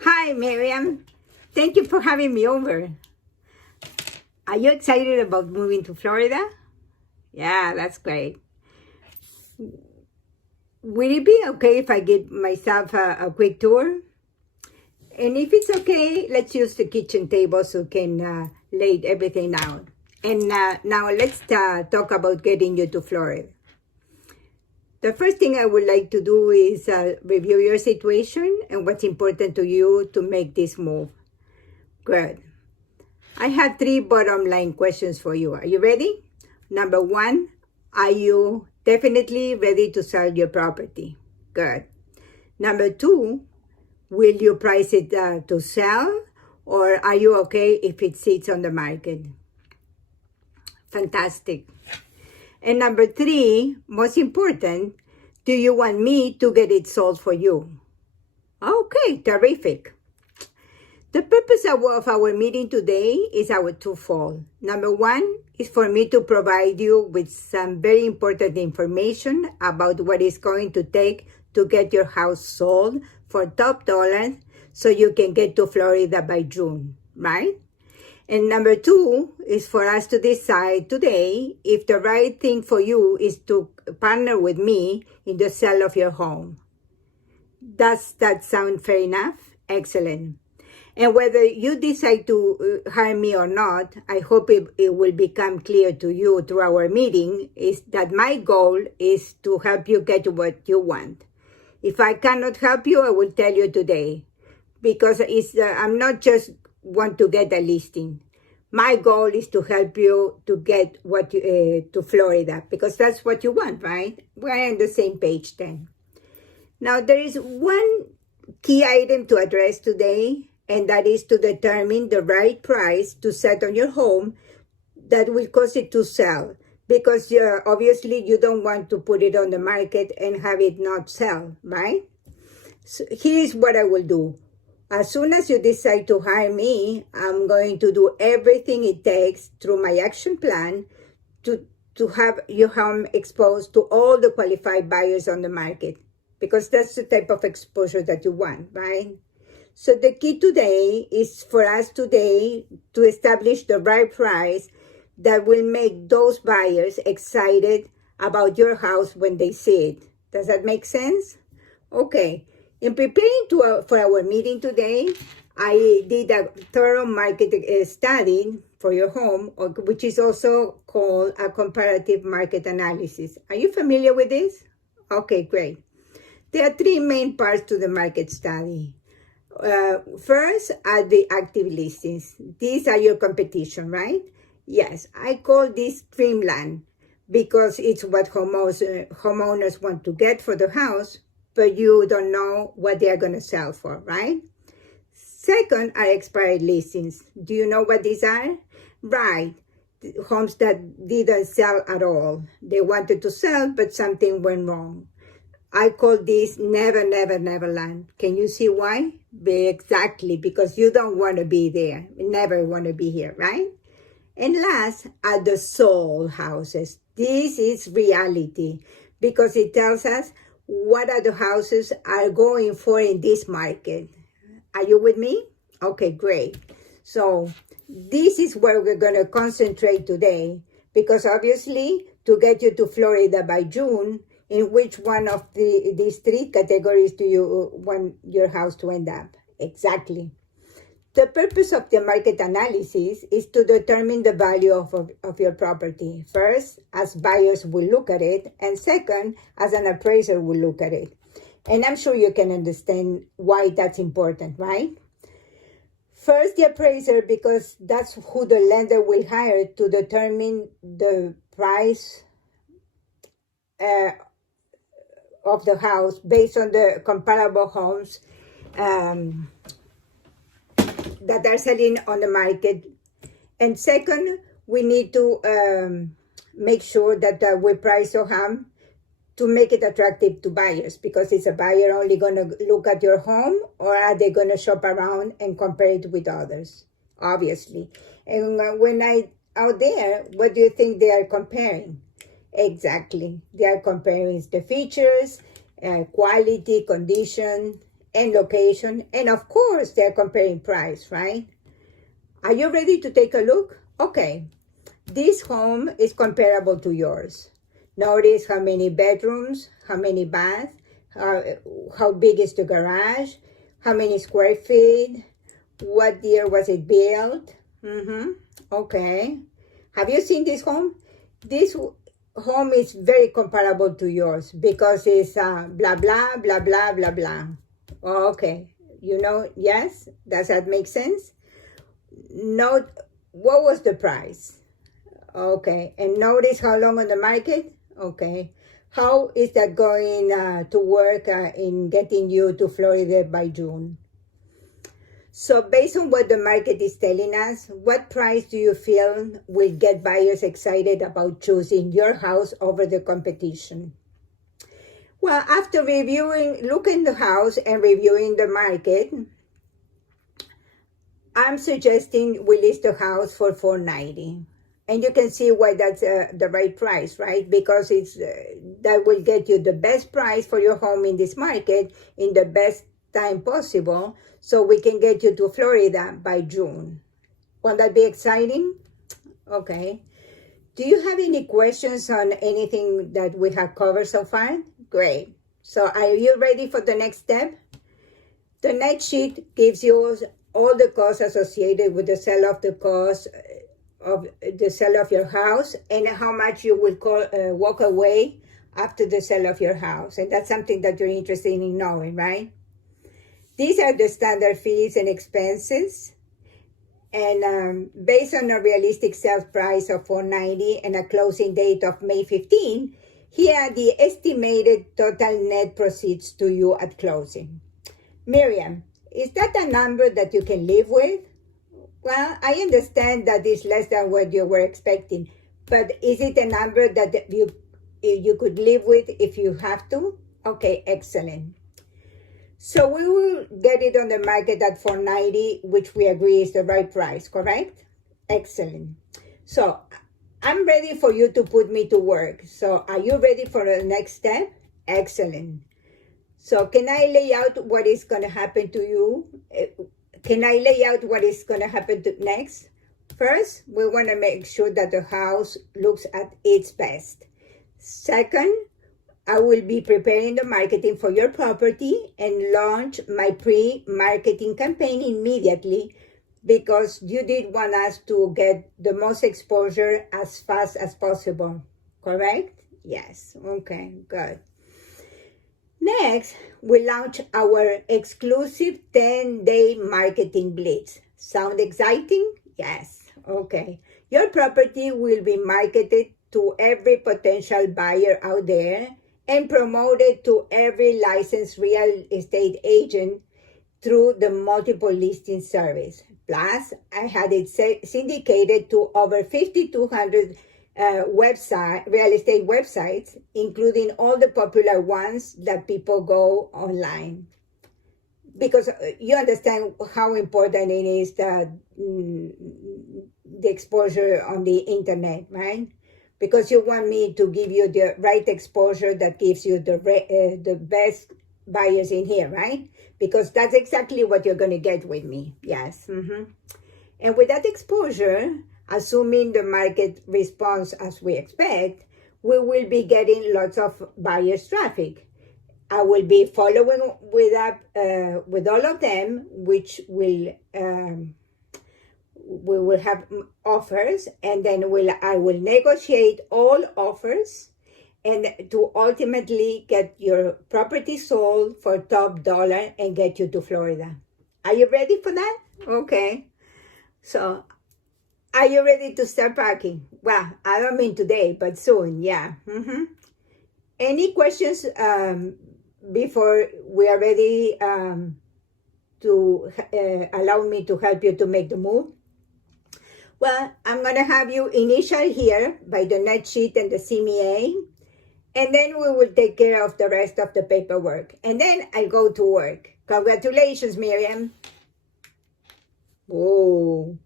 Hi, Miriam. Thank you for having me over. Are you excited about moving to Florida? Yeah, that's great. Would it be okay if I give myself a quick tour? And if it's okay, let's use the kitchen table so we can lay everything out. And now let's talk about getting you to Florida. The first thing I would like to do is review your situation and what's important to you to make this move. Good. I have three bottom line questions for you. Are you ready? Number one, are you definitely ready to sell your property? Good. Number two, will you price it to sell, or are you okay if it sits on the market? Fantastic. And number three, most important, do you want me to get it sold for you? Okay, terrific. The purpose of our meeting today is our twofold. Number one is for me to provide you with some very important information about what it's going to take to get your house sold for top dollar so you can get to Florida by June, right? And number two is for us to decide today if the right thing for you is to partner with me in the sale of your home. Does that sound fair enough? Excellent. And whether you decide to hire me or not, I hope it will become clear to you through our meeting is that my goal is to help you get what you want. If I cannot help you, I will tell you today, because I'm not just want to get a listing. My goal is to help you to get to Florida, because that's what you want, right? We're on the same page then. Now, there is one key item to address today, and that is to determine the right price to set on your home that will cause it to sell. Because obviously you don't want to put it on the market and have it not sell, right? So here's what I will do. As soon as you decide to hire me, I'm going to do everything it takes through my action plan to have your home exposed to all the qualified buyers on the market. Because that's the type of exposure that you want, right? So the key today is for us today to establish the right price that will make those buyers excited about your house when they see it. Does that make sense? Okay. In preparing for our meeting today, I did a thorough market study for your home, which is also called a comparative market analysis. Are you familiar with this? Okay, great. There are three main parts to the market study. First are the active listings. These are your competition, right? Yes, I call this dreamland because it's what homeowners want to get for the house, but you don't know what they're going to sell for, right? Second are expired listings. Do you know what these are? Right, homes that didn't sell at all. They wanted to sell, but something went wrong. I call this never, never, never land. Can you see why? Exactly, because you don't want to be there. You never want to be here, right? And last are the sold houses. This is reality because it tells us what are the houses are going for in this market. Are you with me? Okay, great. So this is where we're going to concentrate today, because obviously to get you to Florida by June, in which one of these three categories do you want your house to end up? Exactly. The purpose of the market analysis is to determine the value of your property. First, as buyers will look at it, and second, as an appraiser will look at it. And I'm sure you can understand why that's important, right? First, the appraiser, because that's who the lender will hire to determine the price of the house based on the comparable homes that are selling on the market. And second, we need to make sure that we price your home to make it attractive to buyers, because is a buyer only going to look at your home, or are they going to shop around and compare it with others? Obviously. And when out there, what do you think they are comparing? Exactly. They are comparing the features, quality, condition, and location, and of course, they're comparing price, right? Are you ready to take a look? Okay, this home is comparable to yours. Notice how many bedrooms, how many baths, how big is the garage, how many square feet, what year was it built? Okay. Have you seen this home? This home is very comparable to yours because it's blah, blah, blah, blah, blah, blah. Okay. You know, yes? Does that make sense? Note, what was the price? Okay. And notice how long on the market? Okay. How is that going to work in getting you to Florida by June? So based on what the market is telling us, what price do you feel will get buyers excited about choosing your house over the competition? Well, after looking the house and reviewing the market, I'm suggesting we list the house for $490. And you can see why that's the right price, right? Because it's that will get you the best price for your home in this market in the best time possible, so we can get you to Florida by June. Won't that be exciting? Okay. Do you have any questions on anything that we have covered so far? Great. So are you ready for the next step? The next sheet gives you all the costs associated with the sale of the sale of your house and how much you will walk away after the sale of your house. And that's something that you're interested in knowing, right? These are the standard fees and expenses. And based on a realistic sales price of $490 and a closing date of May 15, here are the estimated total net proceeds to you at closing. Miriam, is that a number that you can live with? Well, I understand that it's less than what you were expecting, but is it a number that you could live with if you have to? Okay, excellent. So we will get it on the market at $490, which we agree is the right price, correct? Excellent. So I'm ready for you to put me to work. So are you ready for the next step? Excellent. So can I lay out what is going to happen to you? Can I lay out what is going to happen next? First, we want to make sure that the house looks at its best. Second, I will be preparing the marketing for your property and launch my pre-marketing campaign immediately because you did want us to get the most exposure as fast as possible. Correct? Yes. Okay, good. Next, we launch our exclusive 10-day marketing blitz. Sound exciting? Yes. Okay. Your property will be marketed to every potential buyer out there and promoted to every licensed real estate agent through the multiple listing service. Plus, I had it syndicated to over 5,200 real estate websites, including all the popular ones that people go online. Because you understand how important it is the exposure on the internet, right? Because you want me to give you the right exposure that gives you the best buyers in here, right? Because that's exactly what you're going to get with me. Yes. And with that exposure, assuming the market responds as we expect, we will be getting lots of buyers traffic. I will be following with all of them, which will we will have offers, and then I will negotiate all offers and to ultimately get your property sold for top dollar and get you to Florida. Are you ready for that? Okay. So are you ready to start packing? Well, I don't mean today, but soon, yeah. Any questions before we are ready to allow me to help you to make the move? Well, I'm going to have you initial here by the net sheet and the CMA, and then we will take care of the rest of the paperwork. And then I'll go to work. Congratulations, Miriam. Whoa.